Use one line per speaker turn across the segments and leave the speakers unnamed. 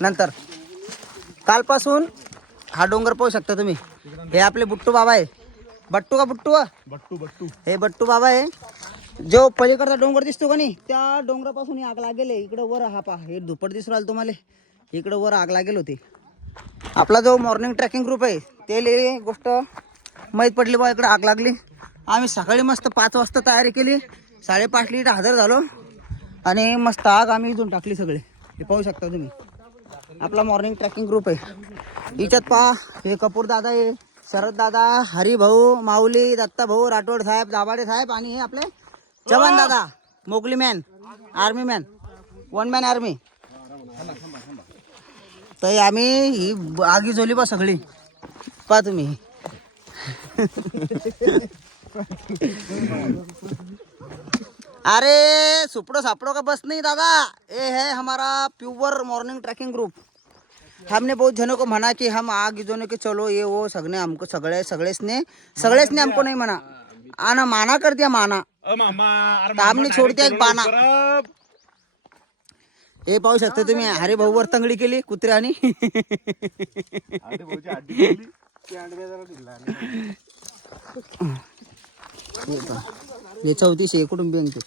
नंतर. कालपासून हा डोंगर पाहू शकता तुम्ही. हे आपले बुट्टू बाबा आहे. बट्टू का बुट्टू हा?
बट्टू बट्टू.
हे बट्टू बाबा आहे. जो पलीकडचा डोंगर दिसतो का नाही त्या डोंगरापासून ही आग लागेल. इकडं वर हा पा हे दुप्पट दिसू राहिलं तुम्हाला. इकडं वर आग लागेल होती. आपला जो मॉर्निंग ट्रॅकिंग ग्रुप आहे ते गोष्ट माहीत पडली बा इकडं आग लागली. आम्ही सकाळी मस्त पाच वाजता तयारी केली. साडेपाच लिटर हजर झालो. आणि मस्त आग आम्ही इथून टाकली सगळे. हे पाहू शकता तुम्ही. आपला मॉर्निंग ट्रॅकिंग ग्रुप आहे. हिच्यात पहा हे कपूर दादा आहे शरद दादा हरी भाऊ माऊली दत्ता भाऊ राठोड साहेब दाभाडे साहेब आणि हे आपले जवान दादा Mowgli man army man one man army तर आम्ही ही आगी झोली पा सगळी. पहा तुम्ही. अरे सुपड़ो सापड़ो का बस नाही दादा? ए है हमारा प्युअर मॉर्निंग ट्रॅकिंग ग्रुप हमने बहुत जनों को मना कि हम आग जोने के चलो ये वो सगने हमको सगळे सगळेच ने सगळेच ने हमको नहीं मना। आना माना कर दिया माना।
अरे
आम्ही छोड़ दिया एक बाना
परब.
हे पाहू शकता तुम्ही हरे भाऊ वर तंगडी केली कुत्र्यानी
अरे.
हे चौतीसशे कुठून बिनते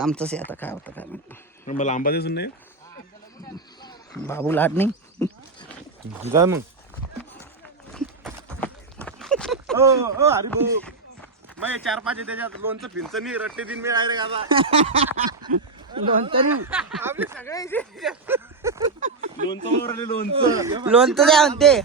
आमचंच आहे आता काय होतं काय.
मला आंबा दिसून नाही
बाबू लाट नाही.
जा मग. ओ ओ अरे भाऊ मग चार पाच त्याच्यात लोणचं फिंचं नाही रट्टे दिन मी डायरेक्ट आता
लोणचं नाही.
लोणचं लोणचं.
लोणचं द्या म्हणते.